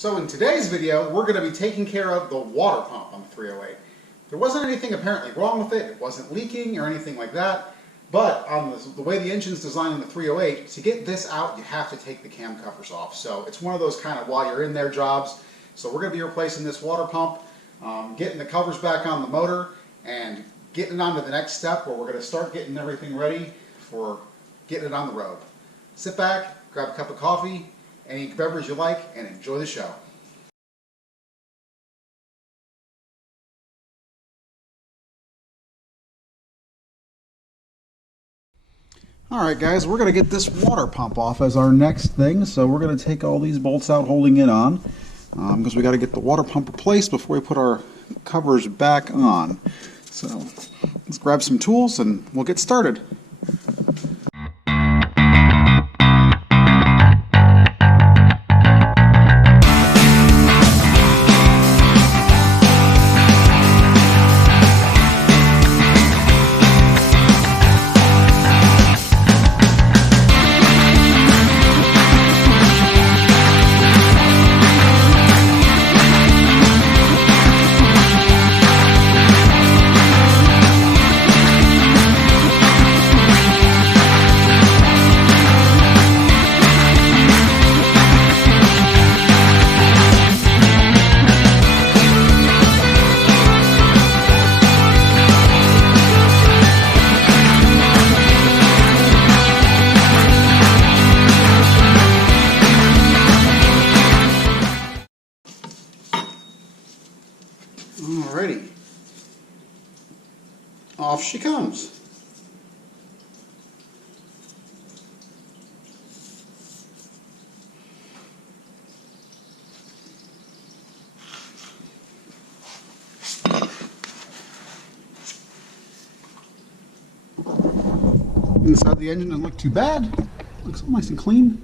So in today's video, we're going to be taking care of the water pump on the 308. There wasn't anything apparently wrong with it. It wasn't leaking or anything like that. But on the way the engine's designed on the 308, to get this out, you have to take the cam covers off. So it's one of those kind of while you're in there jobs. So we're going to be replacing this water pump, getting the covers back on the motor, and getting it on to the next step where we're going to start getting everything ready for getting it on the road. Sit back, grab a cup of coffee, any beverage you like, and enjoy the show. Alright guys, we're going to get this water pump off as our next thing. So we're going to take all these bolts out holding it on because we got to get the water pump replaced before we put our covers back on. So let's grab some tools and we'll get started. Alrighty, off she comes. Inside the engine doesn't look too bad. Looks nice and clean.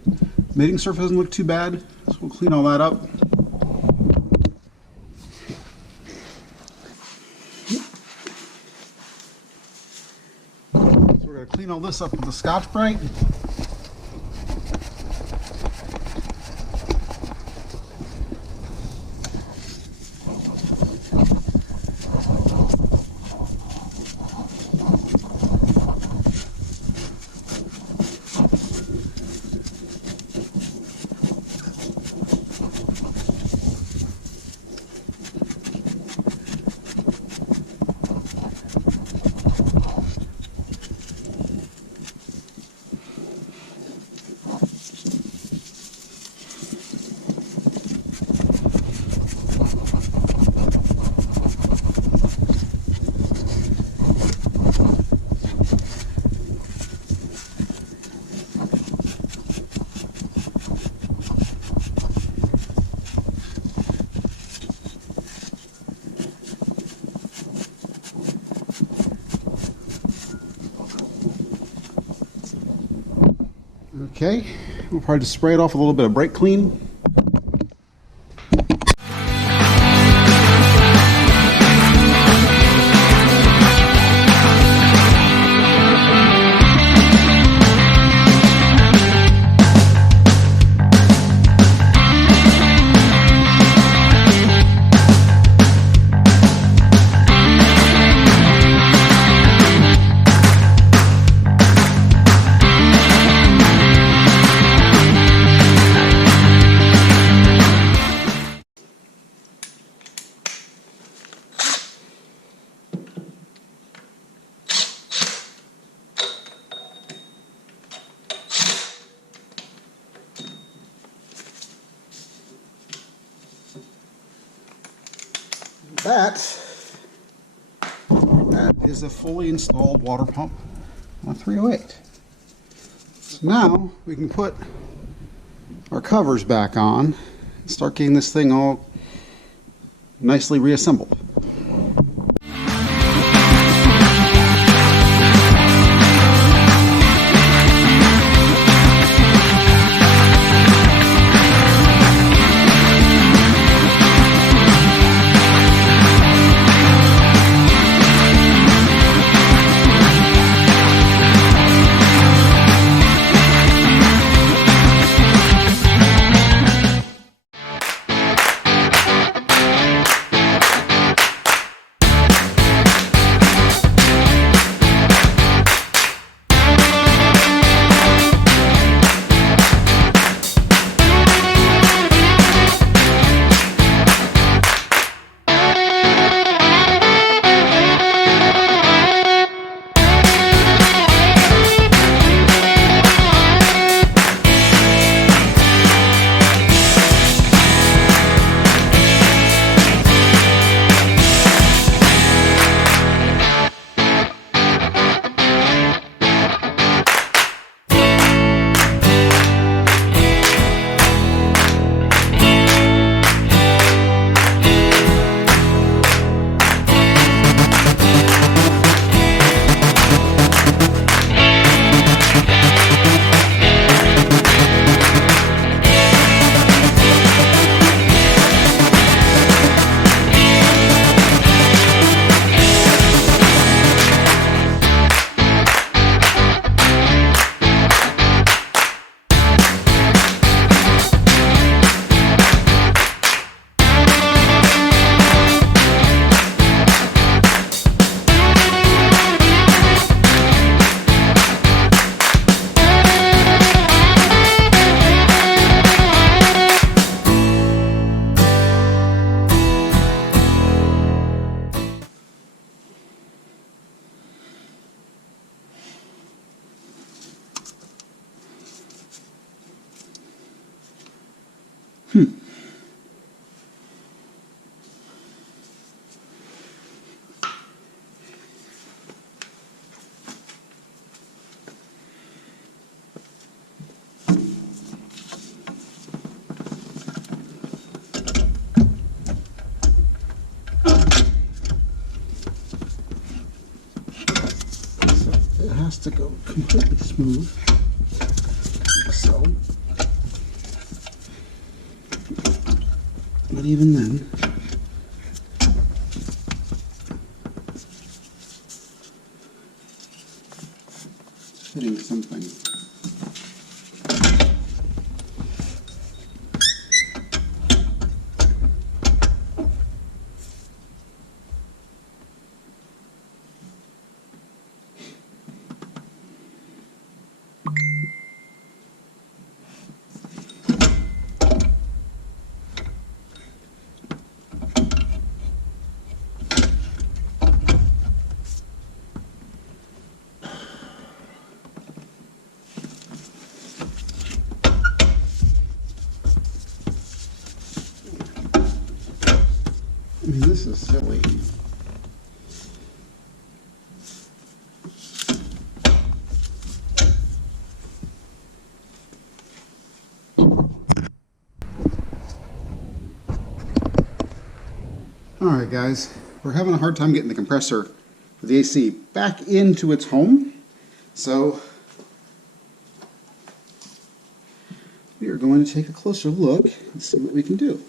Mating surface doesn't look too bad, so we'll clean all that up. We're going to clean all this up with the Scotch-Brite. Okay, we'll probably just spray it off with a little bit of brake clean. That is a fully installed water pump on a 308. So now we can put our covers back on and start getting this thing all nicely reassembled. has to go completely smooth, like so. But even then, hitting something. I mean, this is silly. Alright guys, we're having a hard time getting the compressor for the AC back into its home. So we are going to take a closer look and see what we can do.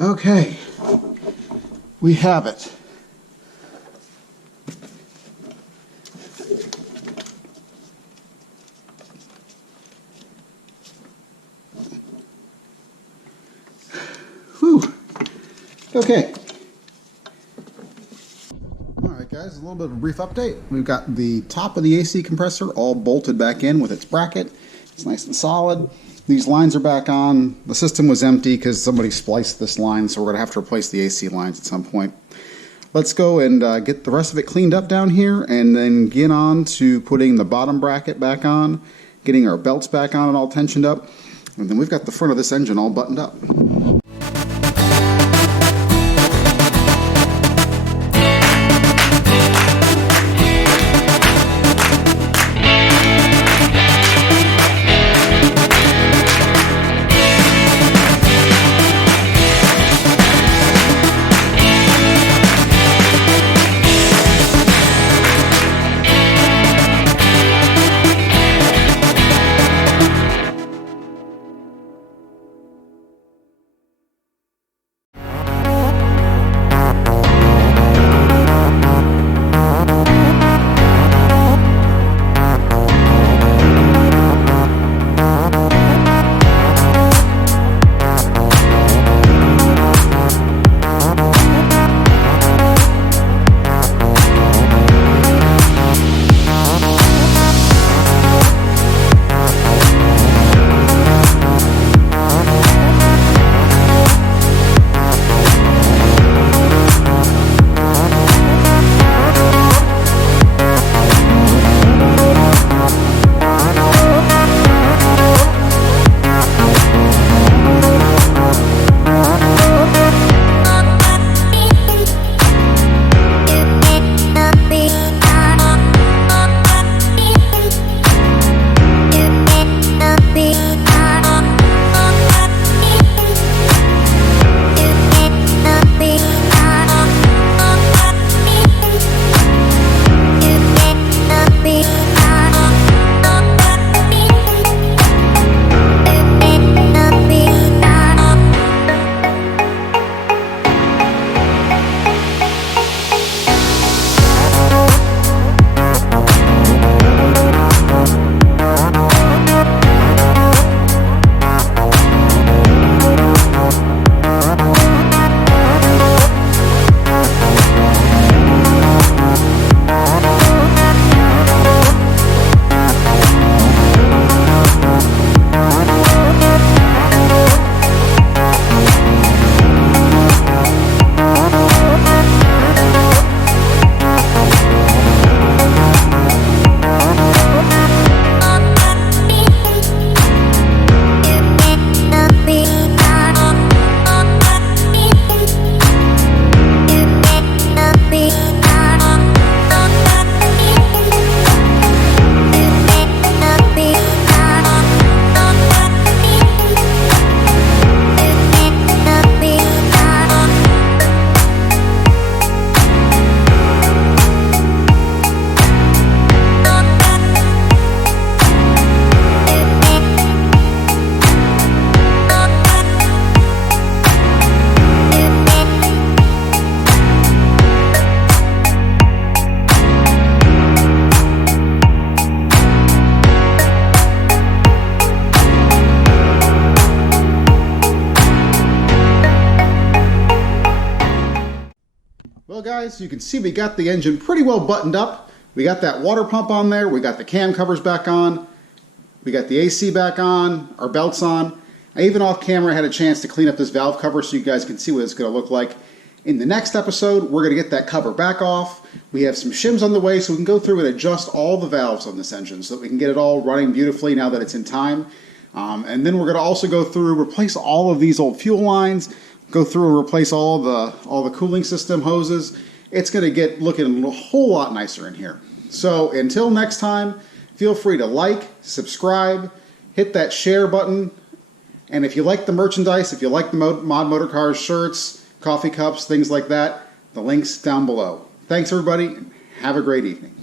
Okay, we have it. Whew. Okay. Alright guys, a little bit of a brief update. We've got the top of the AC compressor all bolted back in with its bracket. It's nice and solid. These lines are back on. The system was empty because somebody spliced this line, so we're going to have to replace the AC lines at some point. Let's go and get the rest of it cleaned up down here and then get on to putting the bottom bracket back on, getting our belts back on and all tensioned up, and then we've got the front of this engine all buttoned up. Well guys, you can see we got the engine pretty well buttoned up. We got that water pump on there, we got the cam covers back on, we got the AC back on, our belts on. I even off camera had a chance to clean up this valve cover so you guys can see what it's going to look like. In the next episode, we're going to get that cover back off. We have some shims on the way so we can go through and adjust all the valves on this engine so that we can get it all running beautifully now that it's in time. And then we're going to also go through, replace all of these old fuel lines, go through and replace all the cooling system hoses. It's going to get looking a whole lot nicer in here. So until next time, feel free to like, subscribe, hit that share button, and if you like the merchandise, if you like the Mod Motorcars shirts, coffee cups, things like that, the link's down below. Thanks everybody, and have a great evening.